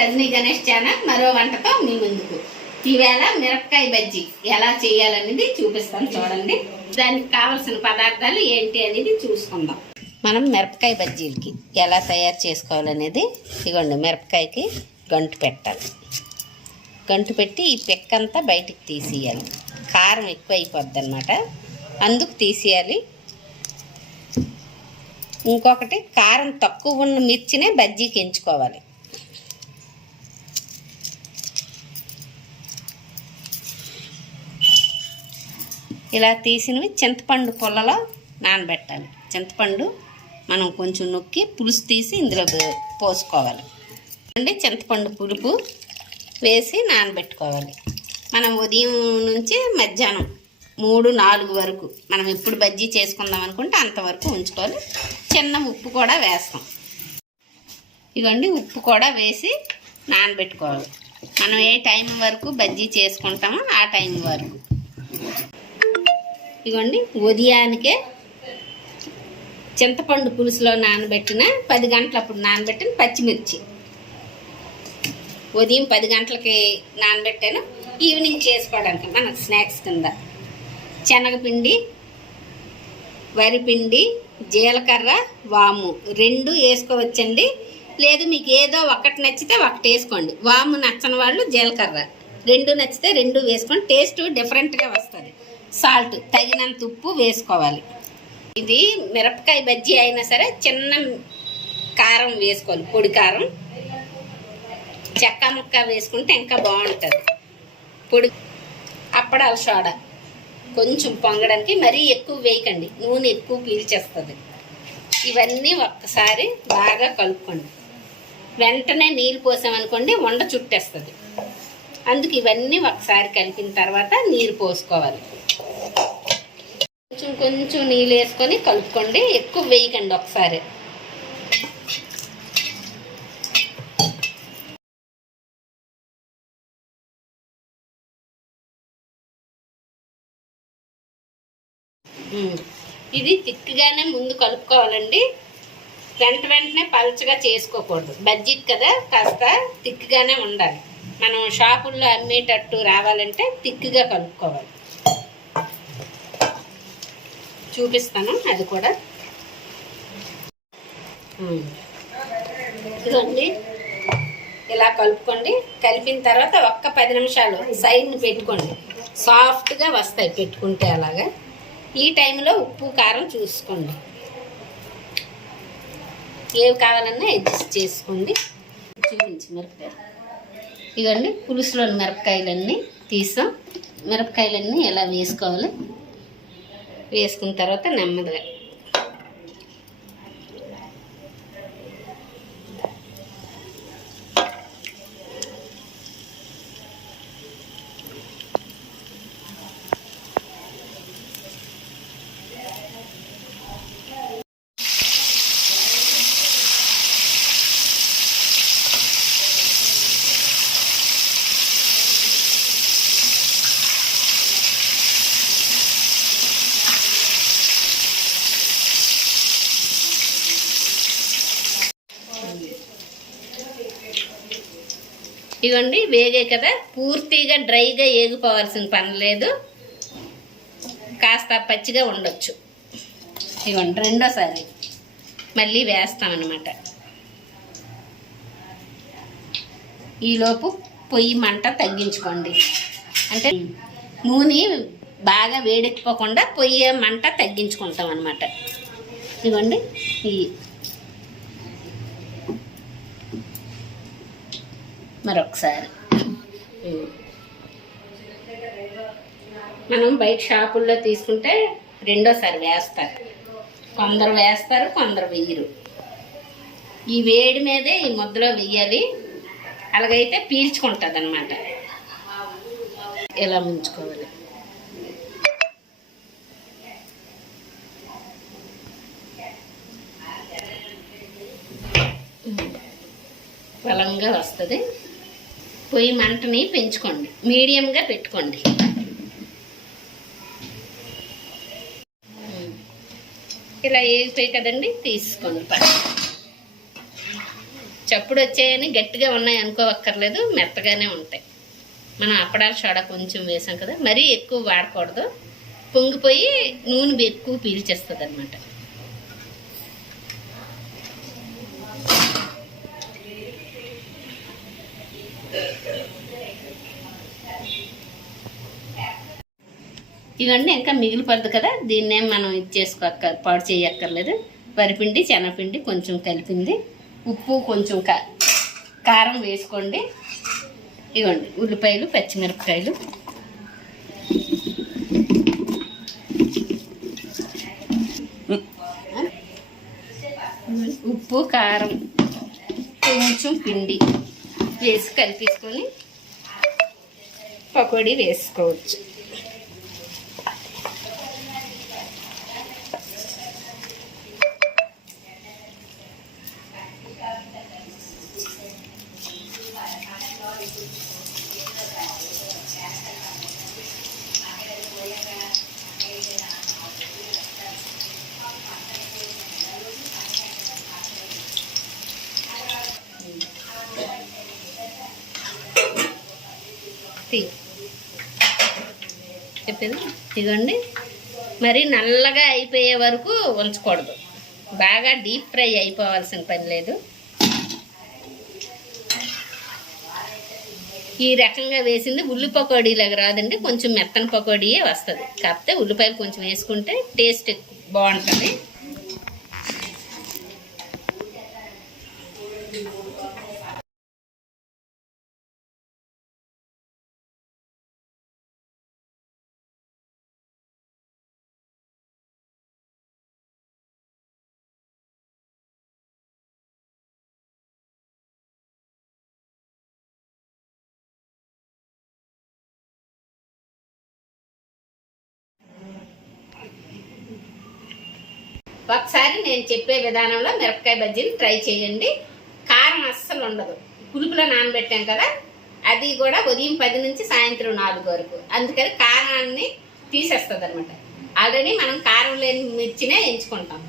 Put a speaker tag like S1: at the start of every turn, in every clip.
S1: Rajani Ganesh channel మరో వంటతో మీ ముందుకు. ఈవేళ మిరపకాయ బజ్జీ. ఎలా చేయాలనేది చూపిస్తాను చూడండి. దానికి కావలసిన పదార్థాలు ఏంటి అనేది చూసుకుందాం. మనం మిరపకాయ బజ్జీలకి ఎలా తయారు చేసుకోవాలనేది ఇగోండి మిరపకాయకి గంటు పెట్టాలి. గంటు పెట్టి ఈ పెక్కంతా బయటికి తీసేయాలి. కారం ఎక్కువ అయిపోద్ది అనమాట అందుకు తీసేయాలి. ఇంకొకటి కారం తక్కువ ఉన్న మిర్చినే బజ్జీకి ఎంచుకోవాలి. ఇలా తీసినవి చింతపండు పుల్లలో నానబెట్టాలి. చింతపండు మనం కొంచెం నొక్కి పులుసు తీసి ఇందులో పోసుకోవాలి. అంటే చింతపండు పులుపు వేసి నానబెట్టుకోవాలి. మనం ఉదయం నుంచి మధ్యాహ్నం మూడు నాలుగు వరకు మనం ఎప్పుడు బజ్జీ చేసుకుందాం అనుకుంటే అంతవరకు ఉంచుకోవాలి చిన్న ఉప్పు కూడా వేస్తాం. ఇదిగోండి ఉప్పు కూడా వేసి నానబెట్టుకోవాలి. మనం ఏ టైం వరకు బజ్జీ చేసుకుంటామో ఆ టైం వరకు. ఇదిగోండి ఉదయానికే చింతపండు పులుసులో నానబెట్టిన పది గంటలప్పుడు నానబెట్టిన పచ్చిమిర్చి. ఉదయం పది గంటలకి నానబెట్టాను. ఈవినింగ్ చేసుకోవడానికి మన స్నాక్స్ కింద శనగపిండి వరిపిండి జీలకర్ర వాము రెండు వేసుకోవచ్చండి. లేదు మీకు ఏదో ఒకటి నచ్చితే ఒకటి వేసుకోండి. వాము నచ్చని వాళ్ళు జీలకర్ర రెండు నచ్చితే రెండు వేసుకోండి. టేస్ట్ డిఫరెంట్గా వస్తుంది. సాల్ట్ తగినంత ఉప్పు వేసుకోవాలి. ఇది మిరపకాయ బజ్జీ అయినా సరే చిన్న కారం వేసుకోవాలి పొడి కారం. చెక్క ముక్క వేసుకుంటే ఇంకా బాగుంటుంది. పొడి అప్పడాల సోడా కొంచెం పొంగడానికి మరీ ఎక్కువ వేయకండి నూనె ఎక్కువ పీల్చేస్తుంది. ఇవన్నీ ఒక్కసారి బాగా కలుపుకోండి. వెంటనే నీళ్ళు పోసామనుకోండి వండ చుట్టేస్తుంది. అందుకు ఇవన్నీ ఒకసారి కలిపిన తర్వాత నీరు పోసుకోవాలి. కొంచెం కొంచెం నీళ్ళు వేసుకొని కలుపుకోండి. ఎక్కువ వేయకండి ఒకసారి. ఇది తిక్కుగానే ముందు కలుపుకోవాలండి. వెంట వెంటనే పలచగా చేసుకోకూడదు. బజ్జీకి కదా కాస్త తిక్కుగానే ఉండాలి. మనం షాపుల్లో అమ్మేటట్టు రావాలంటే థిక్గా కలుపుకోవాలి చూపిస్తాను అది కూడా. ఇదండి ఇలా కలుపుకోండి. కలిపిన తర్వాత ఒక్క పది నిమిషాలు సైడ్ని పెట్టుకోండి. సాఫ్ట్గా వస్తాయి పెట్టుకుంటే అలాగా. ఈ టైంలో ఉప్పు కారం చూసుకోండి. ఏవి కావాలన్నా అడ్జస్ట్ చేసుకోండి. చూపించి మిరపకాయ ఇగండి పులుసులోని మిరపకాయలన్నీ తీసాం. మిరపకాయలన్నీ ఎలా వేసుకోవాలి? వేసుకున్న తర్వాత నెమ్మదిగా ఇవ్వండి వేగే కదా. పూర్తిగా డ్రైగా ఏగిపోవాల్సిన పని లేదు. కాస్త పచ్చిగా ఉండొచ్చు. ఇవ్వండి రెండోసారి. మళ్ళీ వేస్తామన్నమాట. ఈలోపు పొయ్యి మంట తగ్గించుకోండి. అంటే నూనె బాగా వేడెక్కిపోకుండా పొయ్యి మంట తగ్గించుకుంటాం అనమాట ఇవ్వండి ఈ మరొకసారి. మనం బయట షాపుల్లో తీసుకుంటే రెండోసారి వేస్తారు. కొందరు వేస్తారు కొందరు వెయ్యరు. ఈ వేడి మీదే ఈ ముద్దలో వెయ్యాలి. అలాగైతే పీల్చుకుంటుంది అనమాట ఇలా ముంచుకోవాలి బలంగా వస్తుంది. పొయ్యి మంటని పెంచుకోండి. మీడియంగా పెట్టుకోండి. ఇలా వేగిపోయి కదండి తీసుకోండి పక్కన. చప్పుడు వచ్చాయని గట్టిగా ఉన్నాయి అనుకోవక్కర్లేదు మెత్తగానే ఉంటాయి. మనం అప్పడాల సోడా కొంచెం వేసాం కదా మరీ ఎక్కువ వాడకూడదు. పొంగిపోయి నూనె ఎక్కువ పీల్చేస్తుంది అనమాట ఇవన్నీ ఇంకా మిగిలిపోద్ది కదా దీన్నే మనం ఇది చేసుకోక్క పాడు చేయక్కర్లేదు. వరిపిండి శనగపిండి కొంచెం కలిపింది. ఉప్పు కొంచెం కా కారం వేసుకోండి. ఇవ్వండి ఉల్లిపాయలు పచ్చిమిరపకాయలు. ఉప్పు కారం కొంచెం పిండి వేసి కలిపేసుకొని పకోడీ వేసుకోవచ్చు. తీ చెప్పేది? ఇదిగోండి. మరి నల్లగా అయిపోయే వరకు ఉంచకూడదు బాగా డీప్ ఫ్రై అయిపోవాల్సిన పని లేదు. ఈ రకంగా వేసింది ఉల్లి పకోడీలాగా రాదండి. కొంచెం మెత్తని పకోడీయే వస్తుంది. కాకపోతే ఉల్లిపాయలు కొంచెం వేసుకుంటే టేస్ట్ బాగుంటుంది. ఒకసారి నేను చెప్పే విధానంలో మిరపకాయ బజ్జీని ట్రై చేయండి. కారం అస్సలు ఉండదు. పులుపులో నానబెట్టాం కదా అది కూడా ఉదయం పది నుంచి సాయంత్రం నాలుగు వరకు. అందుకని కారాన్ని తీసేస్తుంది అనమాట ఆల్రెడీ మనం కారం లేని మిర్చినే ఎంచుకుంటాం.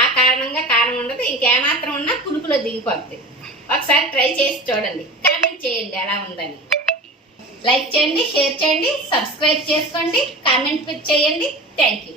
S1: ఆ కారణంగా కారం ఉండదు ఇంకేమాత్రం ఉన్నా పులుపులో దిగిపోద్ది. ఒకసారి ట్రై చేసి చూడండి. కామెంట్ చేయండి ఎలా ఉందని. లైక్ చేయండి షేర్ చేయండి సబ్స్క్రైబ్ చేసుకోండి కామెంట్ చేయండి. Thank you